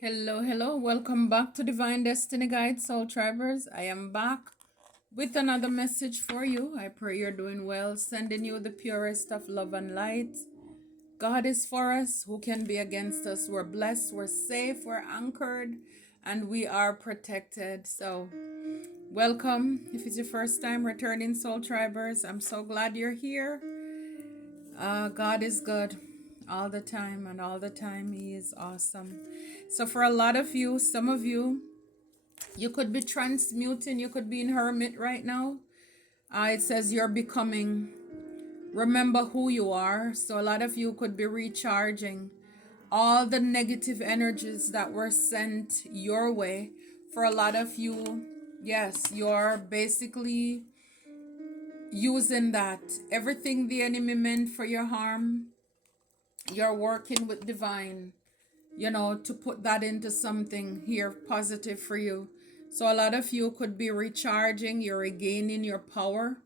Hello, hello. Welcome back to Divine Destiny Guide Soul Tribers. I am back with another message for you. I pray you're doing well, sending you the purest of love and light. God is for us. Who can be against us? We're blessed, we're safe, we're anchored, and we are protected. So, welcome. If it's your first time returning, Soul Tribers, I'm so glad you're here. God is good all the time, and all the time He is awesome. So, for a lot of you, some of you, you could be transmuting, you could be in hermit right now. It says you're becoming, remember who you are. So, a lot of you could be recharging all the negative energies that were sent your way. For a lot of you, yes, you're basically using that. Everything the enemy meant for your harm, you're working with divine, to put that into something here positive for you. So a lot of you could be recharging, you're regaining your power.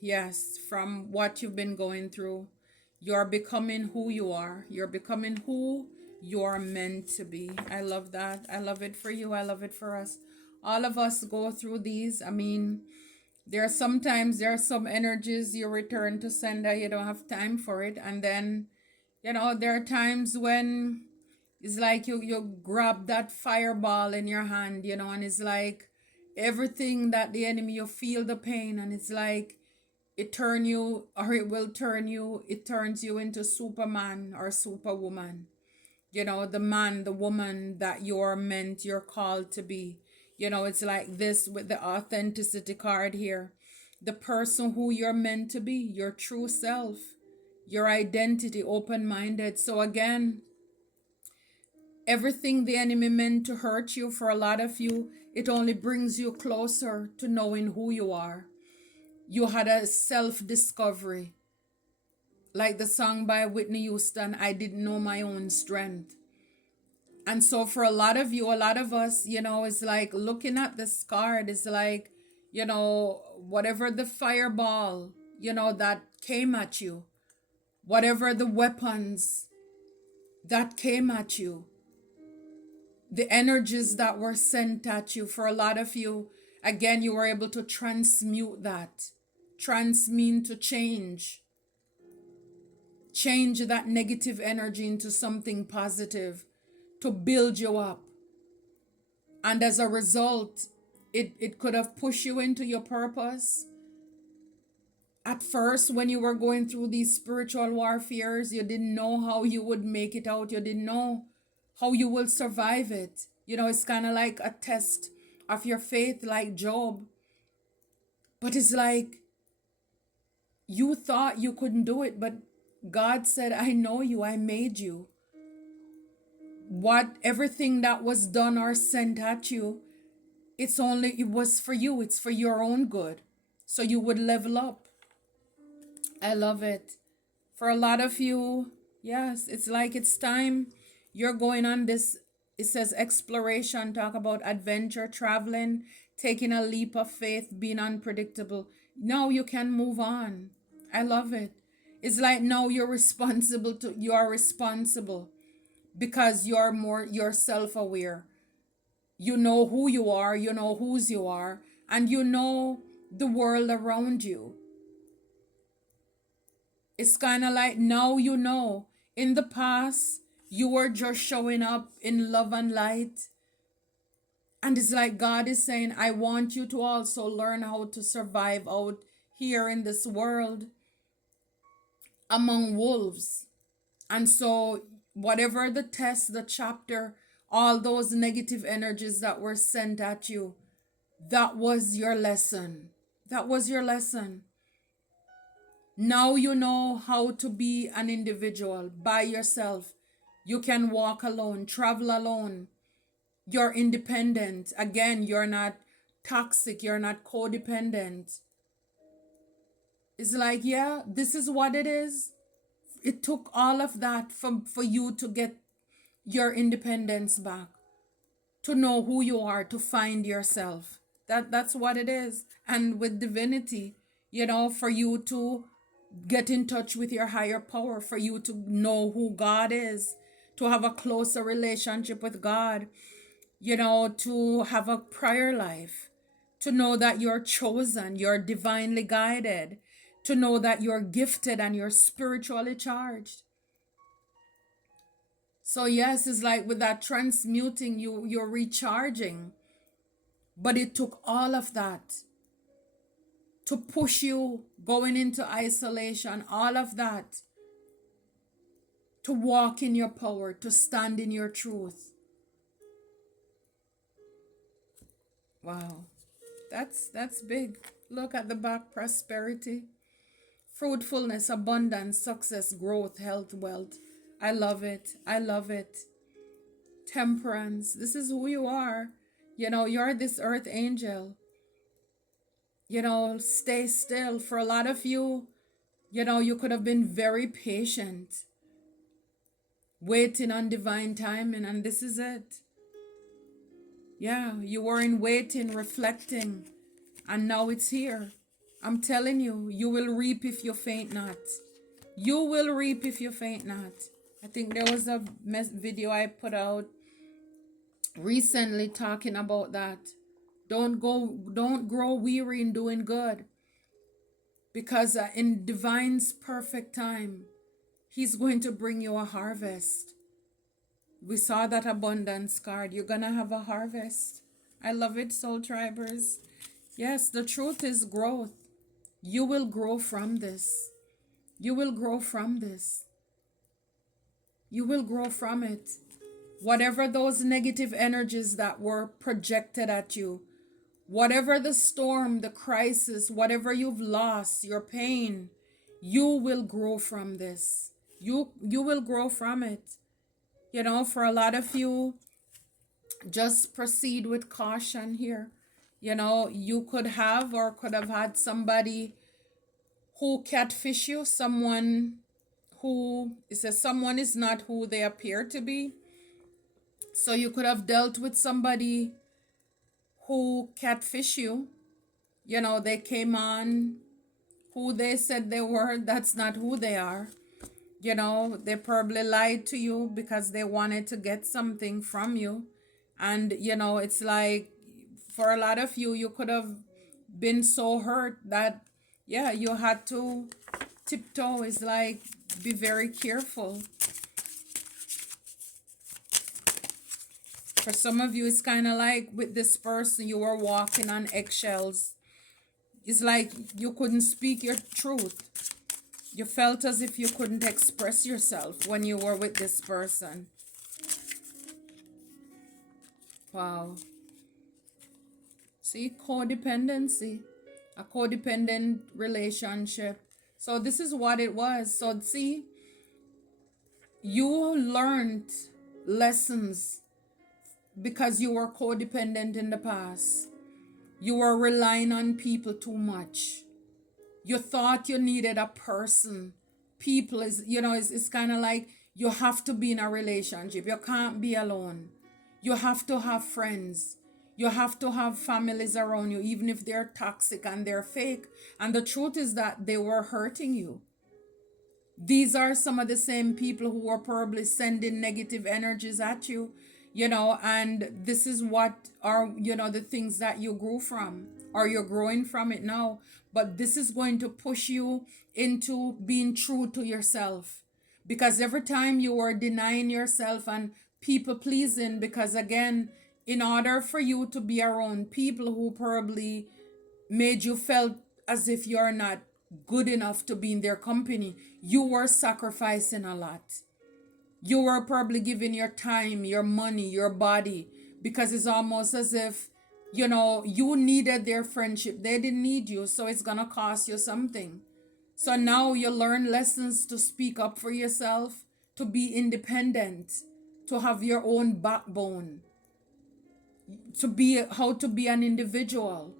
Yes, from what you've been going through. You're becoming who you are. You're becoming who you're meant to be. I love that. I love it for you. I love it for us. All of us go through these. I mean, there are some energies you return to sender, you don't have time for it. And then, there are times when it's like you grab that fireball in your hand, and it's like everything that the enemy, you feel the pain, and it's like it turn you, or it will turn you, it turns you into Superman or Superwoman. The man, the woman that you're called to be. It's like this with the authenticity card here. The person who you're meant to be, your true self, your identity, open minded. So, again, everything the enemy meant to hurt you, for a lot of you, it only brings you closer to knowing who you are. You had a self discovery. Like the song by Whitney Houston, I didn't know my own strength. And so for a lot of you, a lot of us, it's like looking at this card, it's like, whatever the fireball, that came at you, whatever the weapons that came at you, the energies that were sent at you, for a lot of you, again, you were able to transmute that. Trans mean to change that negative energy into something positive, to build you up. And as a result, it could have pushed you into your purpose. At first, when you were going through these spiritual warfares, you didn't know how you would make it out. You didn't know how you will survive it. It's kind of like a test of your faith, like Job. But it's like you thought you couldn't do it, but God said, I know you, I made you. Everything that was done or sent at you, it was for you, it's for your own good. So you would level up. I love it. For a lot of you, yes, it's like it's time you're going on this. It says exploration, talk about adventure, traveling, taking a leap of faith, being unpredictable. Now you can move on. I love it. It's like now you are responsible because you're self-aware. You know who you are, you know whose you are, and you know the world around you. It's kind of like now in the past, you were just showing up in love and light. And it's like God is saying, I want you to also learn how to survive out here in this world among wolves. And so, whatever the test, the chapter, all those negative energies that were sent at you, that was your lesson. That was your lesson. Now you know how to be an individual by yourself. You can walk alone, travel alone. You're independent. Again, you're not toxic, you're not codependent. It's like, yeah, this is what it is. It took all of that for you to get your independence back, to know who you are, to find yourself. That's what it is. And with divinity, for you to get in touch with your higher power, for you to know who God is, to have a closer relationship with God, you know, to have a prayer life, to know that you're chosen, you're divinely guided, to know that you're gifted and you're spiritually charged. So yes, it's like with that transmuting, you're recharging. But it took all of that to push you going into isolation, all of that to walk in your power, to stand in your truth. Wow. That's big. Look at the back: prosperity, fruitfulness, abundance, success, growth, health, wealth. I love it. I love it. Temperance. This is who you are. You know, you're this earth angel. You know, stay still. For a lot of you, you know, you could have been very patient, waiting on divine timing, and this is it. Yeah, you were in waiting, reflecting, and now it's here. I'm telling you, you will reap if you faint not. You will reap if you faint not. I think there was a video I put out recently talking about that. Don't grow weary in doing good, because in divine's perfect time, he's going to bring you a harvest. We saw that abundance card. You're gonna have a harvest. I love it, soul tribers. Yes, the truth is growth. You will grow from this. You will grow from this. You will grow from it. Whatever those negative energies that were projected at you, whatever the storm, the crisis, whatever you've lost, your pain, you will grow from this. You will grow from it. You know, for a lot of you, just proceed with caution here. You know, you could have or could have had somebody who catfish you, someone who says someone is not who they appear to be. So you could have dealt with somebody who catfish you. You know, they came on who they said they were. That's not who they are. You know, they probably lied to you because they wanted to get something from you. And, you know, it's like for a lot of you, you could have been so hurt that, yeah, you had to tiptoe. It's like, be very careful. For some of you, it's kind of like with this person, you were walking on eggshells. It's like you couldn't speak your truth. You felt as if you couldn't express yourself when you were with this person. Wow. See, codependency, a codependent relationship. So this is what it was. So see, you learned lessons because you were codependent in the past. You were relying on people too much. You thought you needed a person. People is, you know, it's kind of like you have to be in a relationship. You can't be alone. You have to have friends. You have to have families around you, even if they're toxic and they're fake. And the truth is that they were hurting you. These are some of the same people who are probably sending negative energies at you, you know, and this is what are, you know, the things that you grew from, or you're growing from it now. But this is going to push you into being true to yourself, because every time you are denying yourself and people pleasing, because again, in order for you to be around people who probably made you felt as if you're not good enough to be in their company, you were sacrificing a lot. You were probably giving your time, your money, your body, because it's almost as if, you know, you needed their friendship. They didn't need you, so it's gonna cost you something. So now you learn lessons to speak up for yourself, to be independent, to have your own backbone, to be how to be an individual,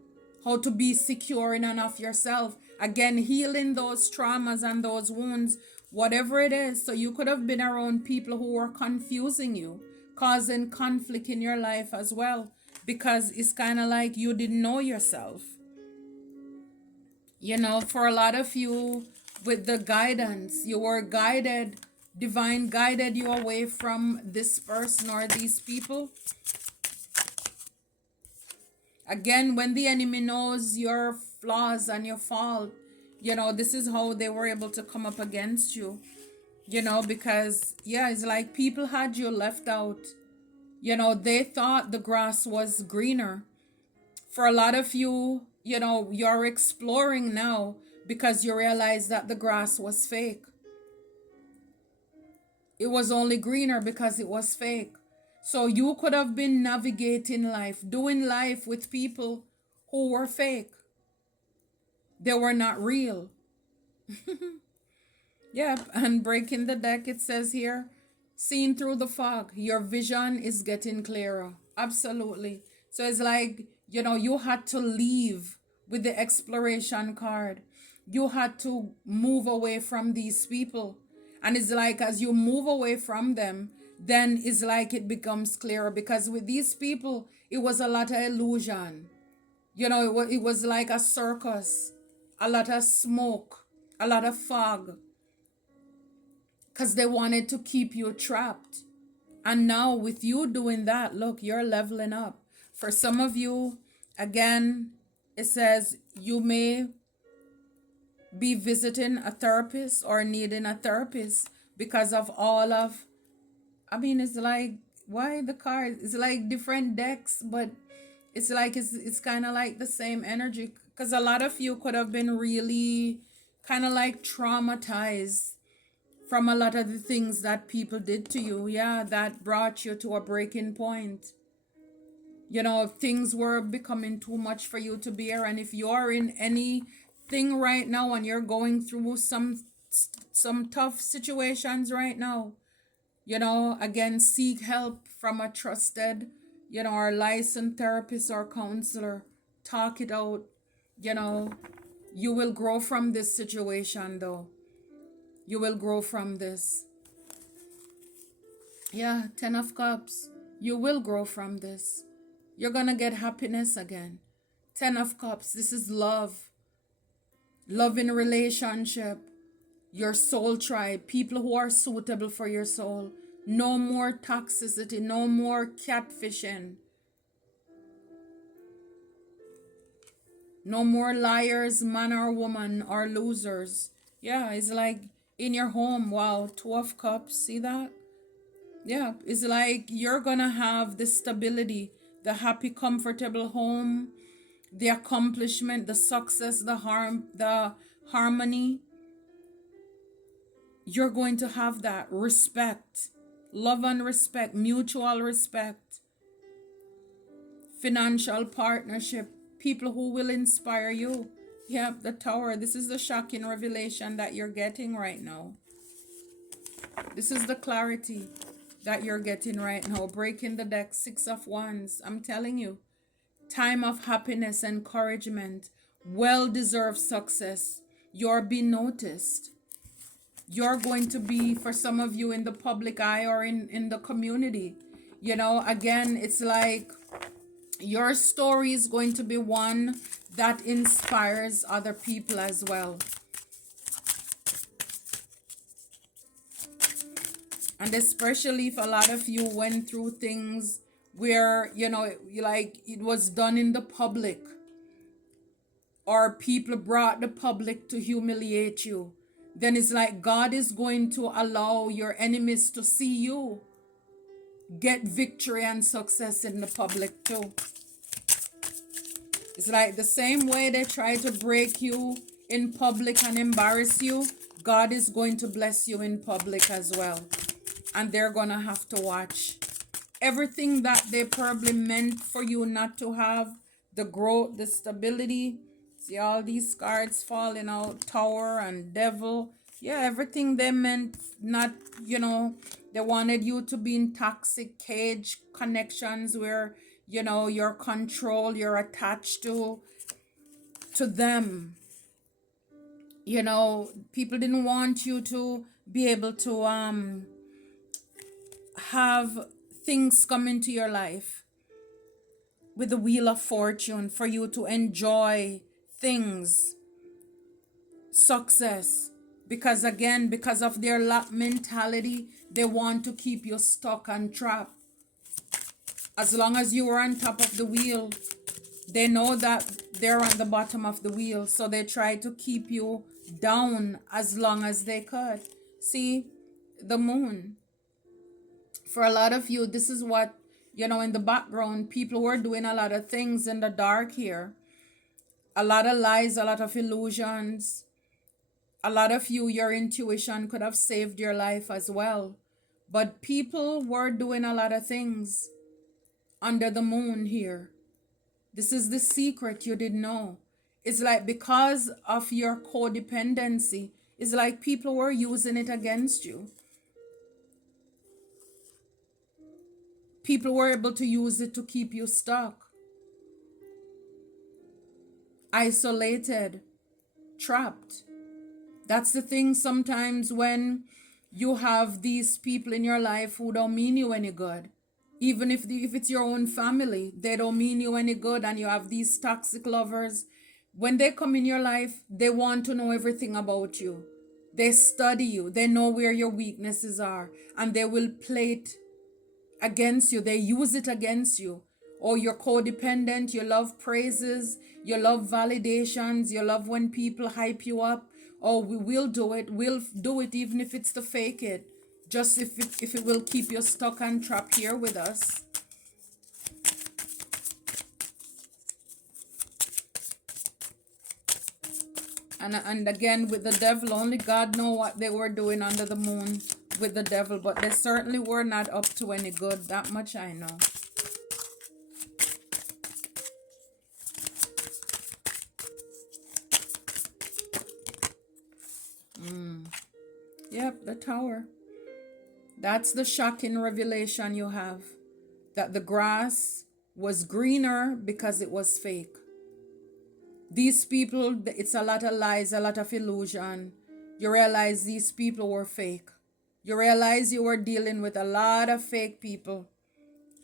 how to be secure in and of yourself. Again, healing those traumas and those wounds, whatever it is. So you could have been around people who were confusing you, causing conflict in your life as well, because it's kind of like you didn't know yourself. You know, for a lot of you, with the guidance, you were guided Divine guided you away from this person or these people. Again, when the enemy knows your flaws and your fault, this is how they were able to come up against you. Because, yeah, it's like people had you left out. They thought the grass was greener. For a lot of you, you're exploring now because you realize that the grass was fake. It was only greener because it was fake. So you could have been navigating life, doing life with people who were fake. They were not real. Yep, and breaking the deck, it says here, seeing through the fog, your vision is getting clearer. Absolutely. So it's like, you had to leave with the exploration card. You had to move away from these people. And it's like, as you move away from them, then it's like it becomes clearer. Because with these people, it was a lot of illusion. It was like a circus, a lot of smoke, a lot of fog, because they wanted to keep you trapped. And now with you doing that, look, you're leveling up. For some of you, again, it says you may be visiting a therapist or needing a therapist because of all of, it's like, why the cards? It's like different decks, but it's like it's kind of like the same energy, because a lot of you could have been really kind of like traumatized from a lot of the things that people did to you. Yeah, that brought you to a breaking point. If things were becoming too much for you to bear, and if you're in anything right now and you're going through some tough situations right now, again, seek help from a trusted, or licensed therapist or counselor. Talk it out. You will grow from this situation, though. You will grow from this. Yeah, 10 of Cups. You will grow from this. You're gonna get happiness again. 10 of Cups. This is love. Love in relationship. Your soul tribe. People who are suitable for your soul. No more toxicity. No more catfishing. No more liars, man or woman, or losers. Yeah, it's like in your home. Wow, 2 of Cups. See that? Yeah, it's like you're gonna have the stability, the happy, comfortable home, the accomplishment, the success, the harmony. You're going to have that respect, love and respect, mutual respect, financial partnership, people who will inspire you. Yeah, the Tower. This is the shocking revelation that you're getting right now. This is the clarity that you're getting right now. Breaking the deck, 6 of Wands. I'm telling you, time of happiness, encouragement, well-deserved success. You're being noticed. You're going to be, for some of you, in the public eye or in the community. Again, it's like your story is going to be one that inspires other people as well. And especially if a lot of you went through things where, like it was done in the public, or people brought the public to humiliate you, then it's like God is going to allow your enemies to see you get victory and success in the public too. It's like the same way they try to break you in public and embarrass you, God is going to bless you in public as well. And they're going to have to watch. Everything that they probably meant for you not to have, the growth, the stability. See all these cards falling out, Tower and Devil. Yeah, everything they meant not, they wanted you to be in toxic cage connections where, you're controlled, you're attached to them. People didn't want you to be able to have things come into your life with the Wheel of Fortune for you to enjoy things, success. Because again, because of their lack mentality, they want to keep you stuck and trapped. As long as you are on top of the wheel, they know that they're on the bottom of the wheel. So they try to keep you down as long as they could. See, the moon. For a lot of you, this is what, in the background, people were doing a lot of things in the dark here. A lot of lies, a lot of illusions. A lot of you, your intuition could have saved your life as well. But people were doing a lot of things under the moon here. This is the secret you didn't know. It's like because of your codependency, it's like people were using it against you. People were able to use it to keep you stuck, isolated, trapped. That's the thing sometimes when you have these people in your life who don't mean you any good. Even if it's your own family, they don't mean you any good, and you have these toxic lovers. When they come in your life, they want to know everything about you. They study you. They know where your weaknesses are, and they will play it against you. They use it against you. Or you're codependent, you love praises, you love validations, you love when people hype you up. Oh, we will do it. We'll do it even if it's to fake it. Just if it will keep you stuck and trapped here with us. And again, with the devil, only God know what they were doing under the moon with the devil. But they certainly were not up to any good. That much I know. Yep, the Tower. That's the shocking revelation you have. That the grass was greener because it was fake. These people, it's a lot of lies, a lot of illusion. You realize these people were fake. You realize you were dealing with a lot of fake people.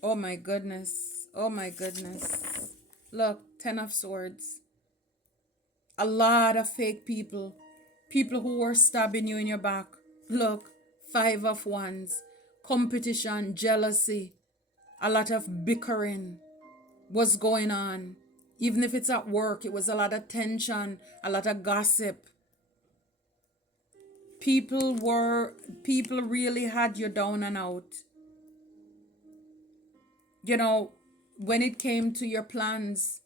Oh my goodness. Oh my goodness. Look, 10 of Swords. A lot of fake people. People who were stabbing you in your back. Look, 5 of Wands. Competition, jealousy. A lot of bickering was going on. Even if it's at work, it was a lot of tension, a lot of gossip. People really had you down and out. When it came to your plans,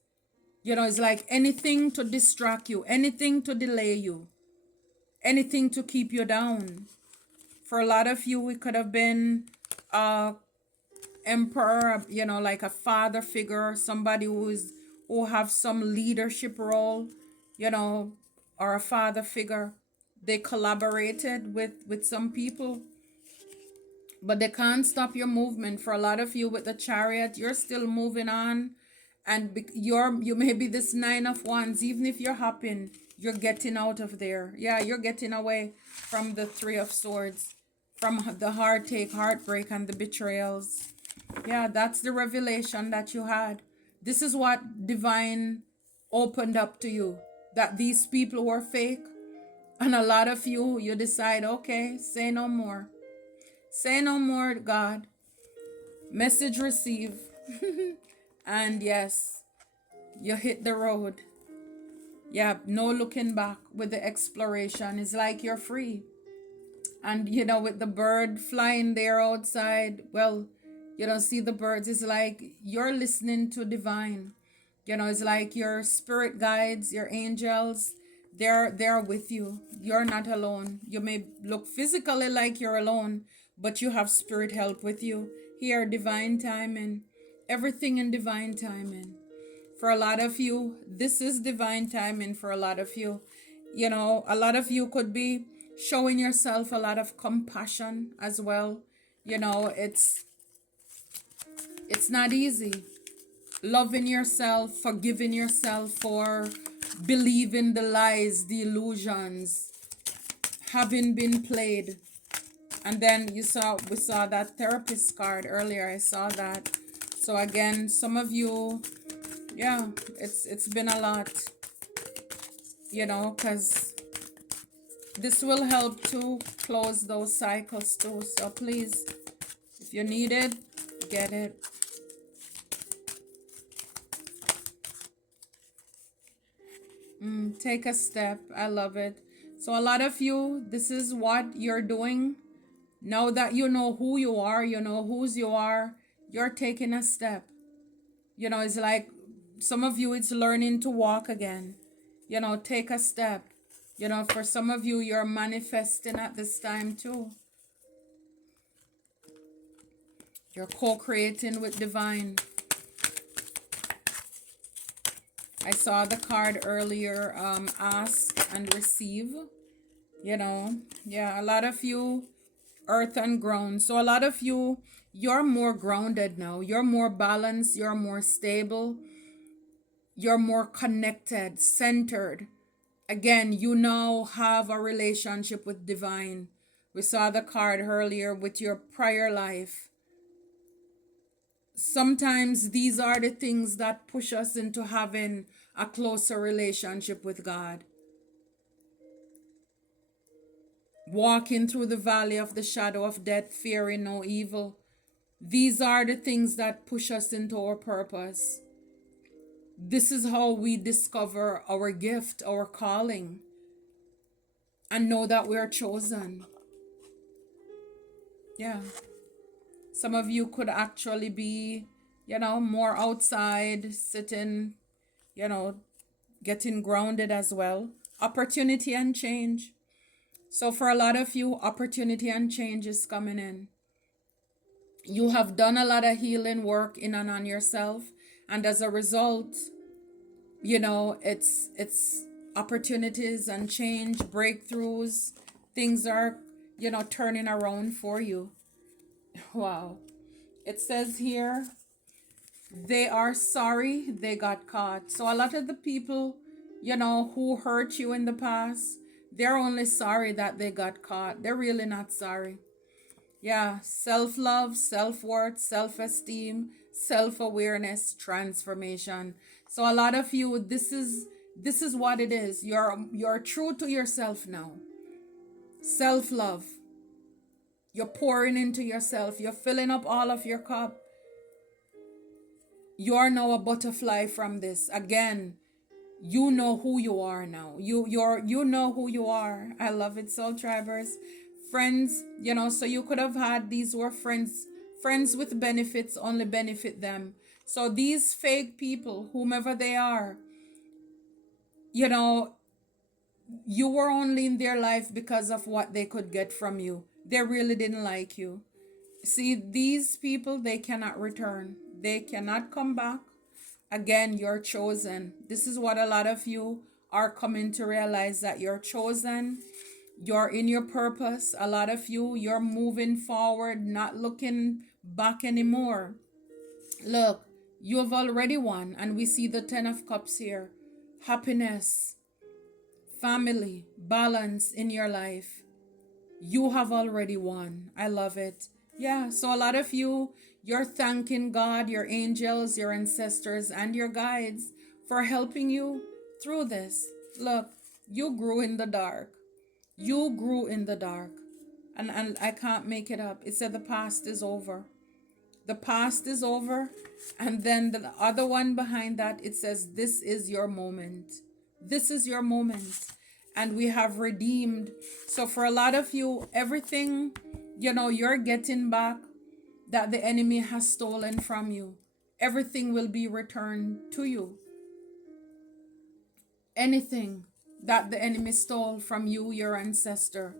it's like anything to distract you, anything to delay you, anything to keep you down. For a lot of you, it could have been emperor, like a father figure, somebody who have some leadership role, or a father figure. They collaborated with some people, but they can't stop your movement. For a lot of you with the Chariot, you're still moving on, and you may be this 9 of Wands. Even if you're hopping, you're getting out of there. Yeah, you're getting away from the 3 of Swords, from the heartache, heartbreak, and the betrayals. Yeah, that's the revelation that you had. This is what divine opened up to you, that these people were fake. And a lot of you decide, okay, say no more. Say no more, God. Message received. And yes, you hit the road. Yeah, no looking back with the exploration. It's like you're free. And, with the bird flying there outside, well, you don't see the birds. It's like you're listening to divine. It's like your spirit guides, your angels, they're with you. You're not alone. You may look physically like you're alone, but you have spirit help with you. Here, divine timing. Everything in divine timing. For a lot of you, this is divine timing for a lot of you. A lot of you could be showing yourself a lot of compassion as well. It's not easy. Loving yourself, forgiving yourself for believing the lies, the illusions, having been played. And then we saw that therapist card earlier. I saw that. So again, some of you, yeah, it's been a lot, because This will help to close those cycles too. So please, if you need it, get it. Take a step. I love it. So a lot of you, this is what you're doing. Now that you know who you are, you know whose you are, you're taking a step. You know, it's like some of you, it's learning to walk again. You know, take a step. You know, for some of you, you're manifesting at this time too. You're co-creating with divine. I saw the card earlier, ask and receive. You know, yeah, a lot of you, earth and ground. So a lot of you, you're more grounded now. You're more balanced. You're more stable. You're more connected, centered. Again, you now have a relationship with divine. We saw the card earlier with your prior life. Sometimes these are the things that push us into having a closer relationship with God. Walking through the valley of the shadow of death, fearing no evil. These are the things that push us into our purpose. This is how we discover our gift, our calling, and know that we are chosen. Yeah. Some of you could actually be, you know, more outside, sitting, you know, getting grounded as well. Opportunity and change. So for a lot of you, opportunity and change is coming in. You have done a lot of healing work in and on yourself, and as a result, you know, it's opportunities and change, breakthroughs. Things are, you know, turning around for you. Wow. It says here, they are sorry they got caught. So a lot of the people, you know, who hurt you in the past, they're only sorry that they got caught. They're really not sorry. Yeah, self-love, self-worth, self-esteem, self-awareness, transformation. So a lot of you, this is what it is. You're true to yourself now. Self-love. You're pouring into yourself. You're filling up all of your cup. You are now a butterfly from this. Again, you know who you are now. You know who you are. I love it, soul tribers. Friends, you know, so you could have had, these were friends with benefits only benefit them. So these fake people, whomever they are, you know, you were only in their life because of what they could get from you. They really didn't like you. See, these people, they cannot return. They cannot come back. Again, you're chosen. This is what a lot of you are coming to realize, that you're chosen. You're in your purpose. A lot of you, you're moving forward, not looking back anymore. Look, you have already won, and we see the 10 of Cups here. Happiness, family, balance in your life. You have already won. I love it. Yeah, so a lot of you, you're thanking God, your angels, your ancestors, and your guides for helping you through this. Look, you grew in the dark. You grew in the dark. And I can't make it up. It said the past is over. The past is over. And then the other one behind that, it says, this is your moment. This is your moment. And we have redeemed. So for a lot of you, everything, you know, you're getting back that the enemy has stolen from you. Everything will be returned to you. Anything that the enemy stole from you, your ancestor.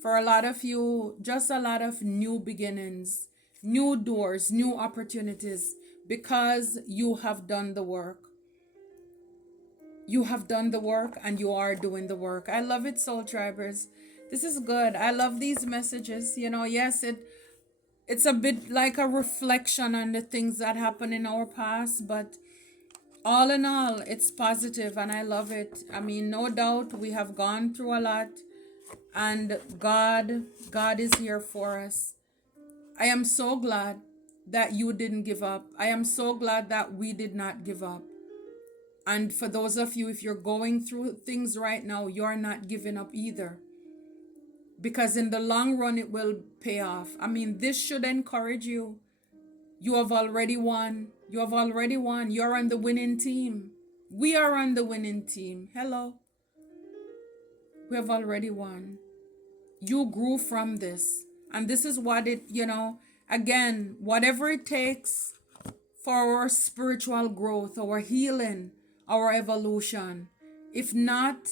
For a lot of you, just a lot of new beginnings, new doors, new opportunities, because you have done the work. You have done the work, and you are doing the work. I love it, soul tribers. This is good. I love these messages. You know, yes, it's a bit like a reflection on the things that happened in our past, but all in all, it's positive, and I love it. I mean, no doubt we have gone through a lot, and God is here for us. I am so glad that you didn't give up. I am so glad that we did not give up. And for those of you, if you're going through things right now, you're not giving up either. because in the long run it will pay off. I mean, this should encourage you. You have already won. You have already won. You're on the winning team. We are on the winning team. Hello. We have already won. You grew from this. And this is what it, again, whatever it takes for our spiritual growth, our healing, our evolution. If not,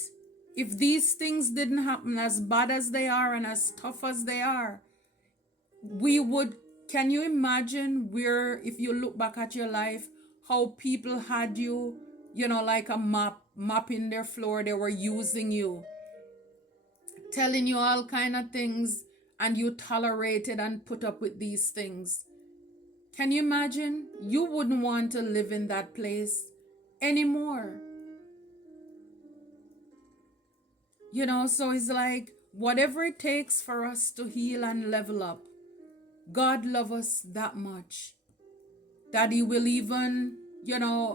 if these things didn't happen, as bad as they are and as tough as they are, we would, can you imagine where, if you look back at your life, how people had you, like a mopping their floor, they were using you, telling you all kind of things, and you tolerated and put up with these things. Can you imagine? You wouldn't want to live in that place anymore. So it's like, whatever it takes for us to heal and level up, God loves us that much that he will even,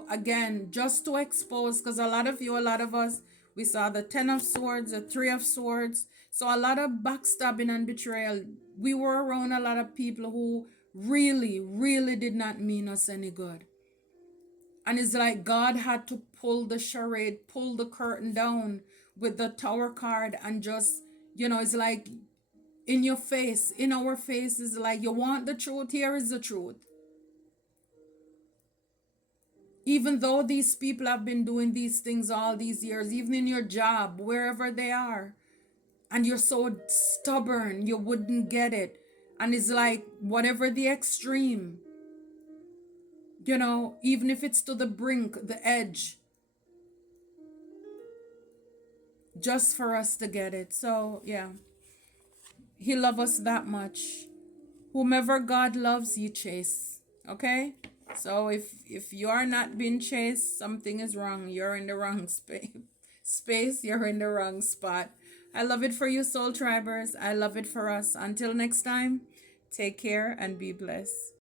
again, just to expose, because a lot of us, we saw the 10 of swords, the 3 of swords. So a lot of backstabbing and betrayal. We were around a lot of people who really, really did not mean us any good. And it's like God had to pull the charade, pull the curtain down with the Tower card, and just, it's like in your face, in our faces, like, you want the truth, here is the truth. Even though these people have been doing these things all these years, even in your job, wherever they are, and you're so stubborn, you wouldn't get it. And it's like, whatever the extreme, even if it's to the brink, the edge, just for us to get it. So, yeah. He loves us that much. Whomever God loves, you chase. Okay? So if you are not being chased, something is wrong. You're in the wrong space. You're in the wrong spot. I love it for you, Soul Tribers. I love it for us. Until next time, take care and be blessed.